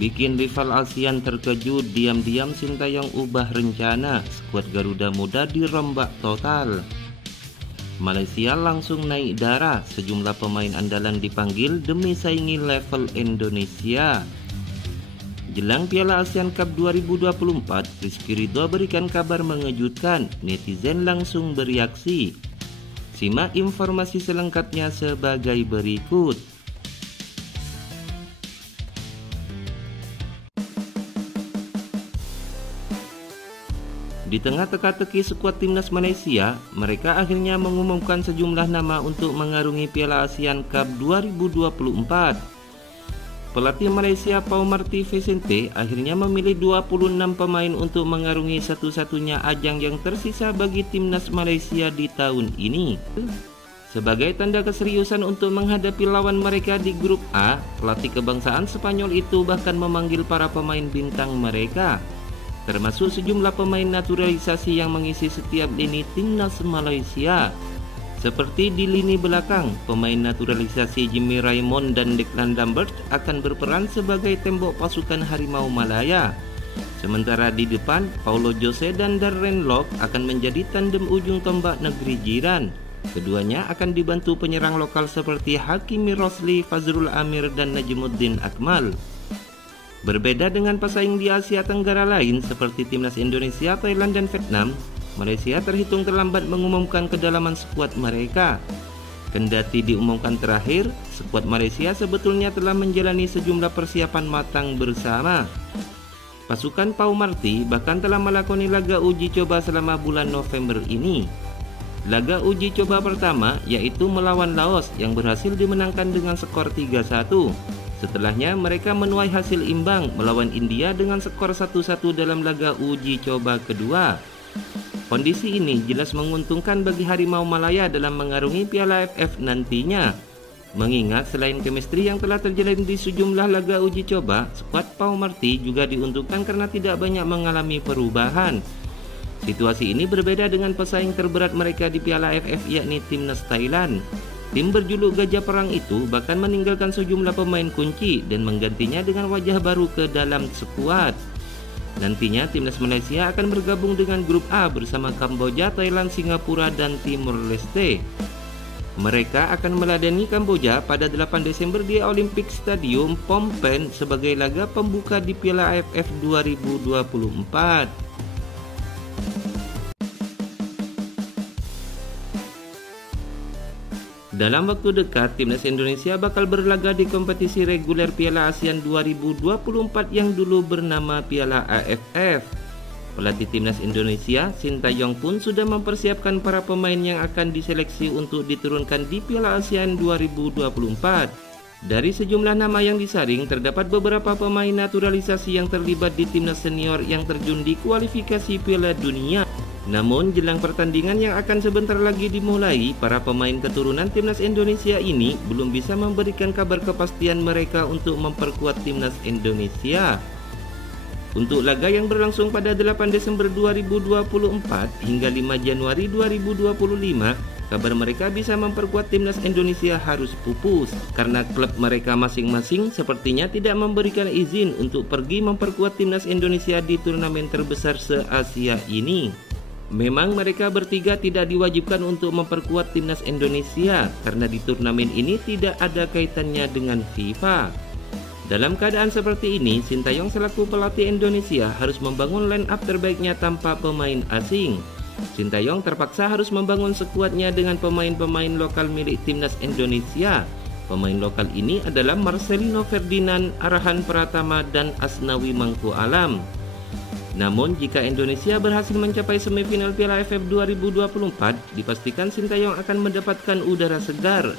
Bikin rival ASEAN terkejut, diam-diam Sintayong ubah rencana, skuad Garuda Muda dirombak total. Malaysia langsung naik darah, sejumlah pemain andalan dipanggil demi saingi level Indonesia. Jelang Piala ASEAN Cup 2024, Rizky Ridho berikan kabar mengejutkan, netizen langsung bereaksi. Simak informasi selengkapnya sebagai berikut. Di tengah teka-teki skuad timnas Malaysia, mereka akhirnya mengumumkan sejumlah nama untuk mengarungi Piala ASEAN Cup 2024. Pelatih Malaysia Pau Marty Vicente akhirnya memilih 26 pemain untuk mengarungi satu-satunya ajang yang tersisa bagi timnas Malaysia di tahun ini. Sebagai tanda keseriusan untuk menghadapi lawan mereka di grup A, pelatih kebangsaan Spanyol itu bahkan memanggil para pemain bintang mereka, termasuk sejumlah pemain naturalisasi yang mengisi setiap lini timnas Malaysia. Seperti di lini belakang, pemain naturalisasi Jimmy Raymond dan Declan Lambert akan berperan sebagai tembok pasukan Harimau Malaya. Sementara di depan, Paulo Jose dan Darren Lock akan menjadi tandem ujung tombak negeri jiran. Keduanya akan dibantu penyerang lokal seperti Hakimi Rosli, Fazrul Amir, dan Najmuddin Akmal. Berbeda dengan pesaing di Asia Tenggara lain seperti timnas Indonesia, Thailand, dan Vietnam, Malaysia terhitung terlambat mengumumkan kedalaman skuad mereka. Kendati diumumkan terakhir, skuad Malaysia sebetulnya telah menjalani sejumlah persiapan matang bersama. Pasukan Pau Marty bahkan telah melakoni laga uji coba selama bulan November ini. Laga uji coba pertama yaitu melawan Laos yang berhasil dimenangkan dengan skor 3-1. Setelahnya mereka menuai hasil imbang melawan India dengan skor 1-1 dalam laga uji coba kedua. Kondisi ini jelas menguntungkan bagi Harimau Malaya dalam mengarungi Piala AFF nantinya. Mengingat selain chemistry yang telah terjalin di sejumlah laga uji coba, skuad Pau Marty juga diuntungkan karena tidak banyak mengalami perubahan. Situasi ini berbeda dengan pesaing terberat mereka di Piala AFF yakni timnas Thailand. Tim berjuluk Gajah Perang itu bahkan meninggalkan sejumlah pemain kunci dan menggantinya dengan wajah baru ke dalam skuad. Nantinya timnas Malaysia akan bergabung dengan grup A bersama Kamboja, Thailand, Singapura, dan Timor Leste. Mereka akan meladeni Kamboja pada 8 Desember di Olympic Stadium Phnom Penh sebagai laga pembuka di Piala AFF 2024. Dalam waktu dekat, timnas Indonesia bakal berlaga di kompetisi reguler Piala ASEAN 2024 yang dulu bernama Piala AFF. Pelatih timnas Indonesia, Sintayong pun sudah mempersiapkan para pemain yang akan diseleksi untuk diturunkan di Piala ASEAN 2024. Dari sejumlah nama yang disaring, terdapat beberapa pemain naturalisasi yang terlibat di timnas senior yang terjun di kualifikasi Piala Dunia. Namun jelang pertandingan yang akan sebentar lagi dimulai, para pemain keturunan timnas Indonesia ini belum bisa memberikan kabar kepastian mereka untuk memperkuat timnas Indonesia. Untuk laga yang berlangsung pada 8 Desember 2024 hingga 5 Januari 2025, kabar mereka bisa memperkuat timnas Indonesia harus pupus karena klub mereka masing-masing sepertinya tidak memberikan izin untuk pergi memperkuat timnas Indonesia di turnamen terbesar se-Asia ini. Memang mereka bertiga tidak diwajibkan untuk memperkuat timnas Indonesia karena di turnamen ini tidak ada kaitannya dengan FIFA. Dalam keadaan seperti ini, Sintayong selaku pelatih Indonesia harus membangun line up terbaiknya tanpa pemain asing. Sintayong terpaksa harus membangun skuadnya dengan pemain-pemain lokal milik timnas Indonesia. Pemain lokal ini adalah Marcelino Ferdinand, Arhan Pratama, dan Asnawi Mangku Alam. Namun jika Indonesia berhasil mencapai semifinal Piala AFF 2024, dipastikan Sintayong akan mendapatkan udara segar,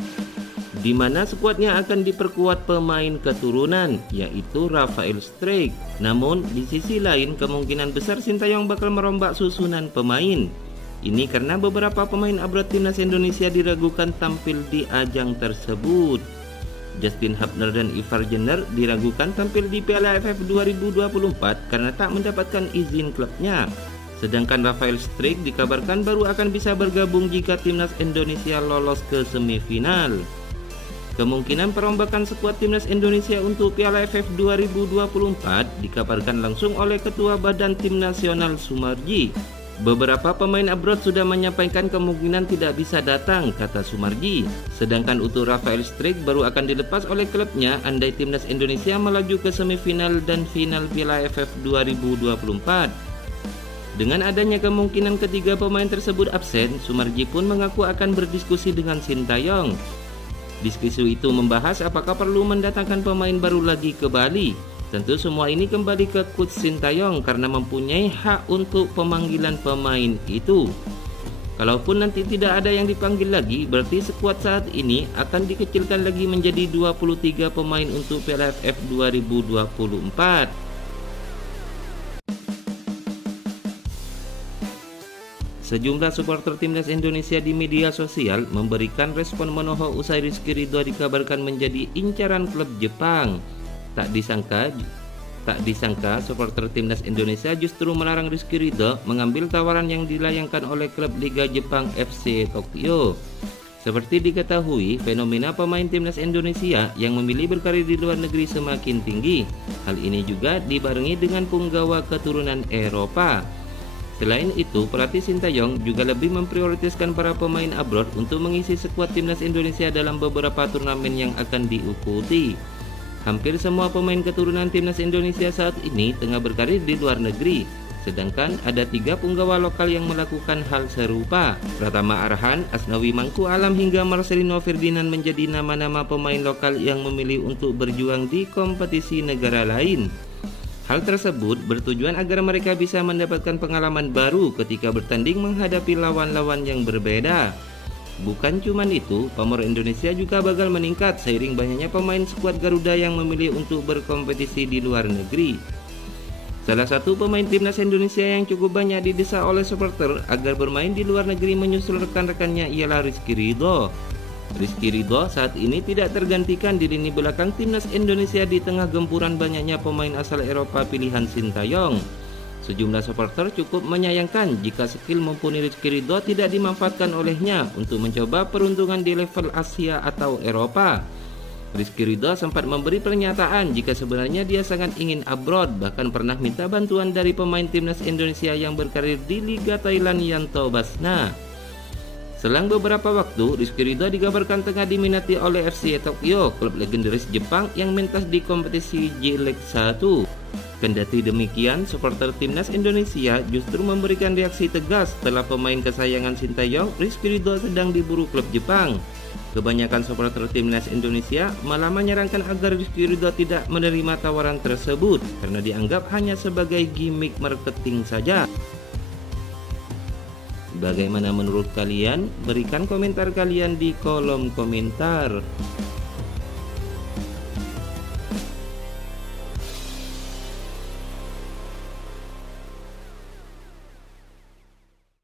di mana skuadnya akan diperkuat pemain keturunan, yaitu Rafael Struijk. Namun di sisi lain kemungkinan besar Sintayong bakal merombak susunan pemain. Ini karena beberapa pemain abad timnas Indonesia diragukan tampil di ajang tersebut. Justin Hubner dan Ivar Jenner diragukan tampil di Piala AFF 2024 karena tak mendapatkan izin klubnya. Sedangkan Rafael Struijk dikabarkan baru akan bisa bergabung jika timnas Indonesia lolos ke semifinal. Kemungkinan perombakan skuad timnas Indonesia untuk Piala AFF 2024 dikabarkan langsung oleh Ketua Badan Tim Nasional Sumarji. Beberapa pemain abroad sudah menyampaikan kemungkinan tidak bisa datang, kata Sumarji. Sedangkan untuk Rafael Struijk baru akan dilepas oleh klubnya andai timnas Indonesia melaju ke semifinal dan final Piala AFF 2024. Dengan adanya kemungkinan ketiga pemain tersebut absen, Sumarji pun mengaku akan berdiskusi dengan Sintayong. Diskusi itu membahas apakah perlu mendatangkan pemain baru lagi ke Bali. Tentu semua ini kembali ke Coach Sintayong karena mempunyai hak untuk pemanggilan pemain itu. Kalaupun nanti tidak ada yang dipanggil lagi, berarti skuad saat ini akan dikecilkan lagi menjadi 23 pemain untuk Piala AFF 2024. Sejumlah supporter timnas Indonesia di media sosial memberikan respon menohok usai Rizky Ridho dikabarkan menjadi incaran klub Jepang. Tak disangka supporter timnas Indonesia justru melarang Rizky Ridho mengambil tawaran yang dilayangkan oleh klub Liga Jepang FC Tokyo. Seperti diketahui, fenomena pemain timnas Indonesia yang memilih berkarir di luar negeri semakin tinggi. Hal ini juga dibarengi dengan punggawa keturunan Eropa. Selain itu, pelatih Sintayong juga lebih memprioritaskan para pemain abroad untuk mengisi skuad timnas Indonesia dalam beberapa turnamen yang akan diikuti. Hampir semua pemain keturunan timnas Indonesia saat ini tengah berkarir di luar negeri, sedangkan ada 3 punggawa lokal yang melakukan hal serupa. Pratama Arhan, Asnawi Mangku Alam hingga Marcelino Ferdinand menjadi nama-nama pemain lokal yang memilih untuk berjuang di kompetisi negara lain. Hal tersebut bertujuan agar mereka bisa mendapatkan pengalaman baru ketika bertanding menghadapi lawan-lawan yang berbeda. Bukan cuma itu, pamor Indonesia juga bakal meningkat seiring banyaknya pemain skuad Garuda yang memilih untuk berkompetisi di luar negeri. Salah satu pemain timnas Indonesia yang cukup banyak didesak oleh supporter agar bermain di luar negeri menyusul rekan-rekannya ialah Rizky Ridho. Rizky Ridho saat ini tidak tergantikan di lini belakang timnas Indonesia di tengah gempuran banyaknya pemain asal Eropa pilihan Sintayong. Sejumlah supporter cukup menyayangkan jika skill mumpuni Rizky Ridho tidak dimanfaatkan olehnya untuk mencoba peruntungan di level Asia atau Eropa. Rizky Ridho sempat memberi pernyataan jika sebenarnya dia sangat ingin abroad, bahkan pernah minta bantuan dari pemain timnas Indonesia yang berkarir di Liga Thailand Yanto Basna. Selang beberapa waktu, Rizky Ridho dikabarkan tengah diminati oleh FC Tokyo, klub legendaris Jepang yang mentas di kompetisi J-League 1. Kendati demikian, supporter timnas Indonesia justru memberikan reaksi tegas setelah pemain kesayangan Sintayong, Rizky Ridho, sedang diburu klub Jepang. Kebanyakan supporter timnas Indonesia malah menyarankan agar Rizky Ridho tidak menerima tawaran tersebut karena dianggap hanya sebagai gimmick marketing saja. Bagaimana menurut kalian? Berikan komentar kalian di kolom komentar.